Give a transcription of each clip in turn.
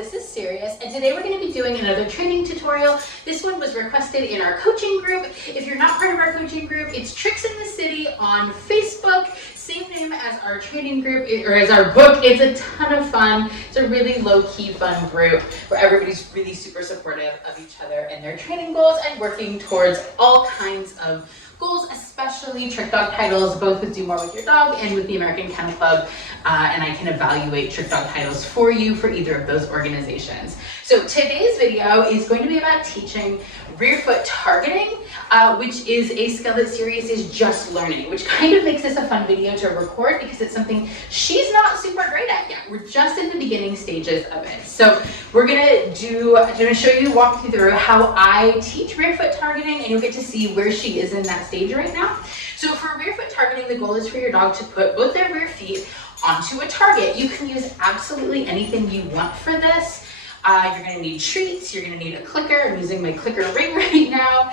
this is Sirius, and today we're going to be doing another training tutorial. This one was requested in our coaching group. If you're not part of our coaching group, it's Tricks in the City on Facebook. Same name as our training group, or as our book. It's a ton of fun. It's a really low-key fun group where everybody's really super supportive of each other and their training goals and working towards all kinds of goals, especially trick dog titles, both with Do More With Your Dog and with the American Kennel Club. And I can evaluate trick dog titles for you for either of those organizations. So today's video is going to be about teaching rear foot targeting, which is a skill that Sirius is just learning, which kind of makes this a fun video to record because it's something she's not super great at yet. We're just in the beginning stages of it. So I'm gonna show you, walk you through how I teach rear foot targeting, and you'll get to see where she is in that stage right now. So for rear foot targeting, the goal is for your dog to put both their rear feet onto a target. You can use absolutely anything you want for this. You're going to need treats, you're going to need a clicker. I'm using my clicker ring right now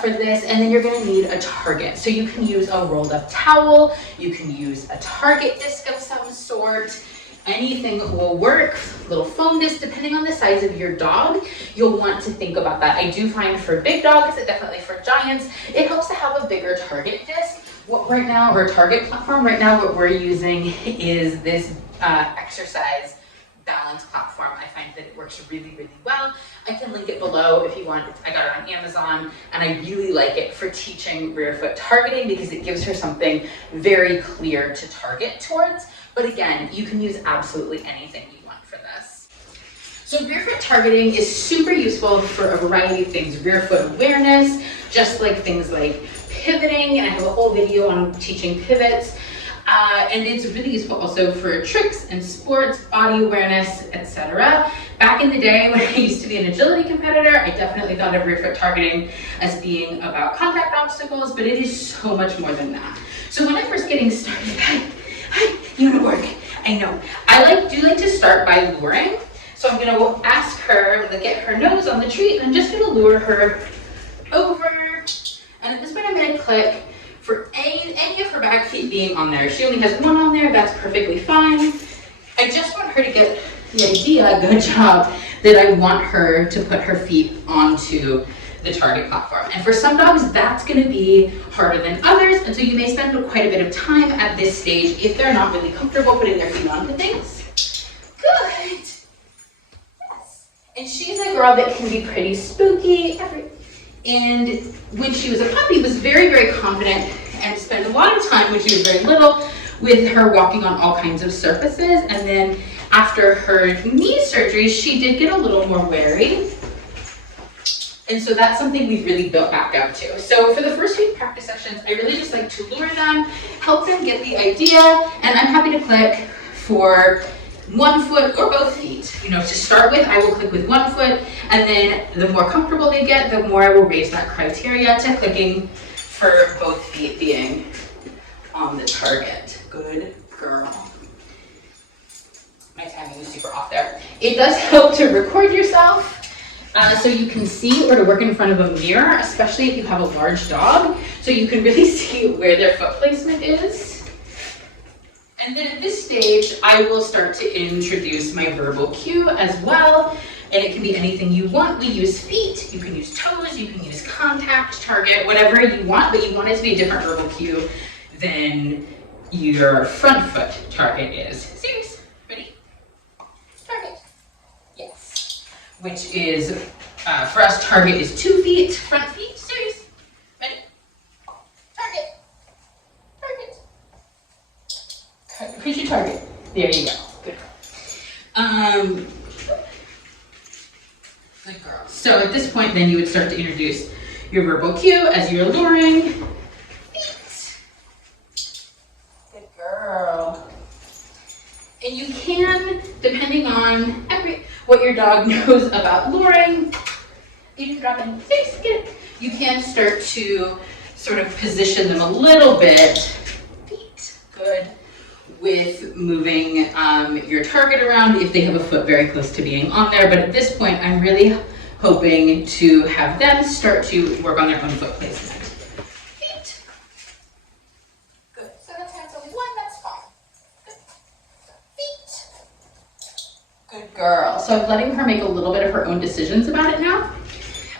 for this, and then you're going to need a target. So you can use a rolled up towel, you can use a target disc of some sort. Anything will work, little foam disc, depending on the size of your dog. You'll want to think about that. I do find for big dogs, and definitely for giants, it helps to have a bigger target disc. Right now, or target platform, right now what we're using is this exercise balance platform. I find that it works really, really well. I can link it below if you want. I got it on Amazon, and I really like it for teaching rear foot targeting because it gives her something very clear to target towards. But again, you can use absolutely anything you want for this. So rear foot targeting is super useful for a variety of things. Rear foot awareness, just like things like pivoting, and I have a whole video on teaching pivots. And it's really useful also for tricks and sports, body awareness, etc. Back in the day when I used to be an agility competitor, I definitely thought of rear foot targeting as being about contact obstacles, but it is so much more than that. So when I'm first getting started, you want to work, I know. I do like to start by luring. So I'm going to ask her to get her nose on the treat, and I'm just going to lure her over. And at this point, I'm going to click for any of her back feet being on there. She only has one on there, that's perfectly fine. I just want her to get the idea, good job, that I want her to put her feet onto the target platform. And for some dogs, that's gonna be harder than others, and so you may spend quite a bit of time at this stage if they're not really comfortable putting their feet onto things. Good. Yes. And she's a girl that can be pretty spooky. And when she was a puppy, was very, very confident and spent a lot of time when she was very little with her walking on all kinds of surfaces. And then after her knee surgery, she did get a little more wary. And so that's something we've really built back up to. So for the first few practice sessions, I really just like to lure them, help them get the idea, and I'm happy to click for one foot or both feet. To start with, I will click with one foot, and then the more comfortable they get, the more I will raise that criteria to clicking for both feet being on the target. Good girl. My timing is super off there. It does help to record yourself so you can see, or to work in front of a mirror, especially if you have a large dog, so you can really see where their foot placement is. And then at this stage, I will start to introduce my verbal cue as well. And it can be anything you want. We use feet, you can use toes, you can use contact, target, whatever you want, but you want it to be a different verbal cue than your front foot target is. Serious? Ready? Target. Yes. Which is, for us, target is 2 feet, front feet. Serious? Ready? Target. Who's your target? There you go. Good girl. Good girl. So at this point, then you would start to introduce your verbal cue as you're luring. Feet. Good girl. And you can, depending on what your dog knows about luring, you can drop in. Get it. You can start to sort of position them a little bit. Feet. Good. With moving your target around if they have a foot very close to being on there. But at this point, I'm really hoping to have them start to work on their own foot placement. Feet. Good. So that's hands only one, that's fine. Good. Feet. Good girl. So I'm letting her make a little bit of her own decisions about it now.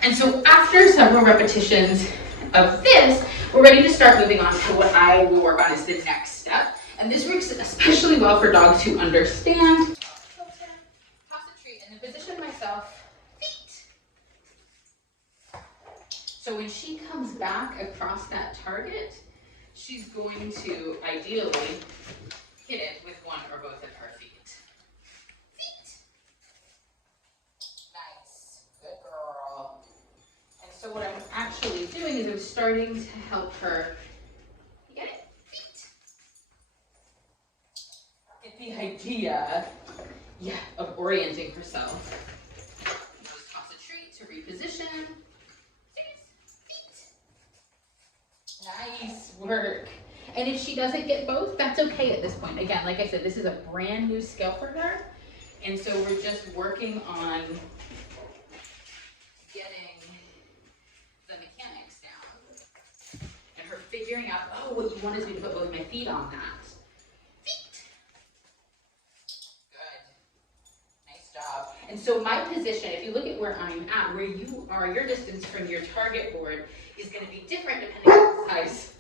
And so after several repetitions of this, we're ready to start moving on to what I will work on as the next step. And this works especially well for dogs who understand. Toss a treat and then position myself, feet. So when she comes back across that target, she's going to ideally hit it with one or both of her feet. Feet. Nice. Good girl. And so what I'm actually doing is I'm starting to help her. You get it? Feet. Get the idea, of orienting herself. Just toss a treat to reposition. Nice work. And if she doesn't get both, that's okay at this point. Again, like I said, this is a brand new skill for her. And so we're just working on getting the mechanics down. And her figuring out, oh, what you want is me to put both my feet on that. Feet. Good. Nice job. And so my position, if you look at where I'm at, where you are, your distance from your target board is going to be different depending on the size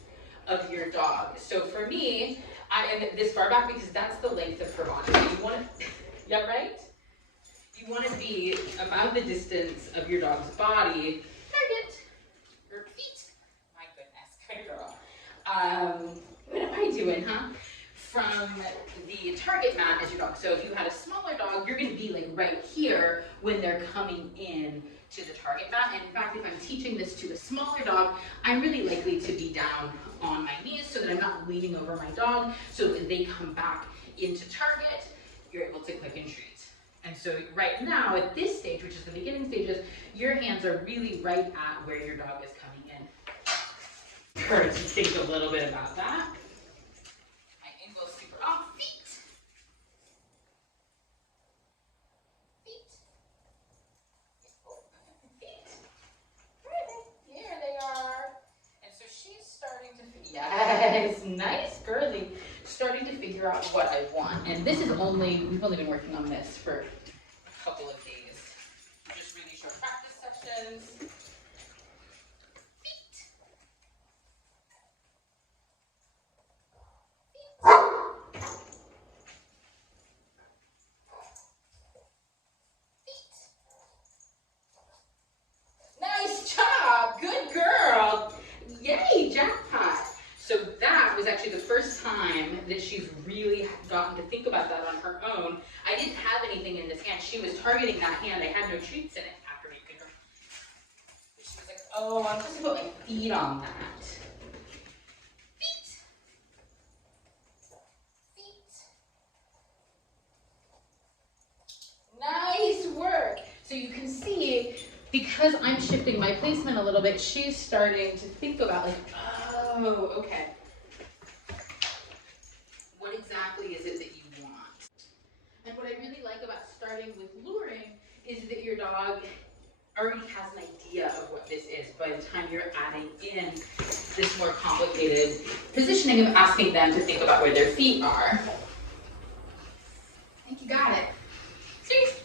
of your dog. So for me, I am this far back because that's the length of her body. So you want to, yeah, right? You want to be about the distance of your dog's body. Target, her feet. My goodness, good girl. What am I doing, huh? From the target mat as your dog. So if you had a smaller dog, you're going to be like right here when they're coming in to the target mat. And in fact, if I'm teaching this to a smaller dog, I'm really likely to be down on my knees so that I'm not leaning over my dog. So when they come back into target, you're able to click and treat. And so right now at this stage, which is the beginning stages, your hands are really right at where your dog is coming in. Her to think a little bit about that. My ankle's super off. Feet. Yes, nice, girly. Starting to figure out what I want. And this is we've only been working on this for a couple of days. Just really short practice sessions. Feet. Feet. Nice job, good girl. Yay, jackpot. So that was actually the first time that she's really gotten to think about that on her own. I didn't have anything in this hand. She was targeting that hand. I had no treats in it after making her. She was like, oh, I'm supposed to put my feet on that. Feet. Feet. Nice work. So you can see, because I'm shifting my placement a little bit, she's starting to think about like, oh, okay. What exactly is it that you want? And what I really like about starting with luring is that your dog already has an idea of what this is by the time you're adding in this more complicated positioning of asking them to think about where their feet are. I think you got it. Seriously.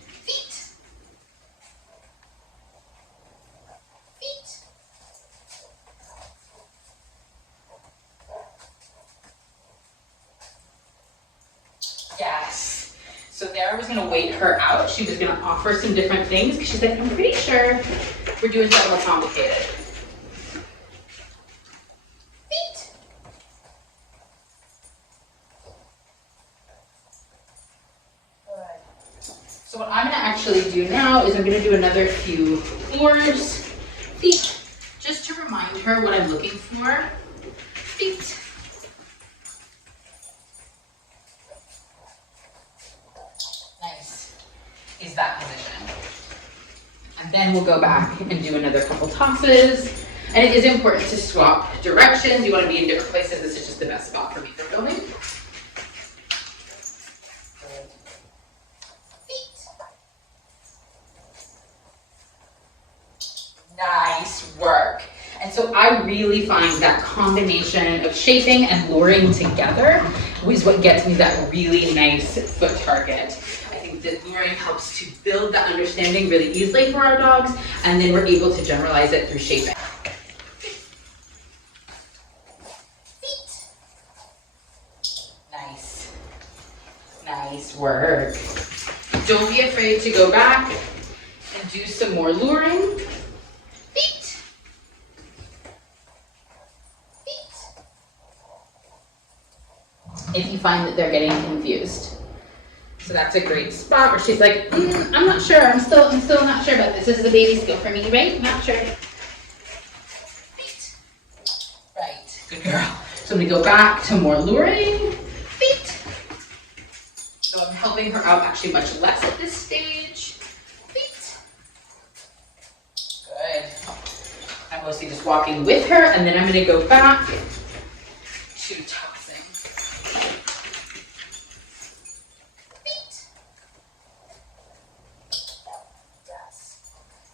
Yes. So there I was gonna wait her out. She was gonna offer some different things because she's like, I'm pretty sure we're doing something more complicated. Feet. Good. So what I'm gonna actually do now is I'm gonna do another few floors. Feet. Just to remind her what I'm looking for. Feet. Is that position. And then we'll go back and do another couple tosses. And it is important to swap directions. You want to be in different places. This is just the best spot for me for filming. Feet. Nice work. And so I really find that combination of shaping and luring together is what gets me that really nice foot target. think that luring helps to build that understanding really easily for our dogs, and then we're able to generalize it through shaping. Feet. Nice. Nice work. Don't be afraid to go back and do some more luring. Feet. Feet. If you find that they're getting confused. So that's a great spot where she's like, I'm not sure. I'm still not sure about this. This is a baby skill for me, right? Not sure. Feet. Right. Good girl. So I'm gonna go back to more luring. Feet. So I'm helping her out actually much less at this stage. Feet. Good. I'm mostly just walking with her, and then I'm gonna go back to tossing.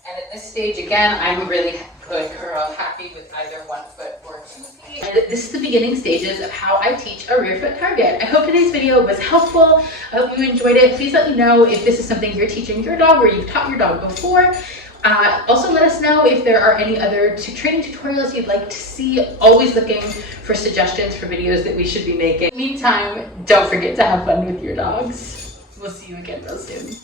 And at this stage, again, I'm really good girl, happy with either 1 foot or 2 feet. And this is the beginning stages of how I teach a rear foot target. I hope today's video was helpful. I hope you enjoyed it. Please let me know if this is something you're teaching your dog or you've taught your dog before. Also let us know if there are any other training tutorials you'd like to see. Always looking for suggestions for videos that we should be making. Meantime, don't forget to have fun with your dogs. We'll see you again real soon.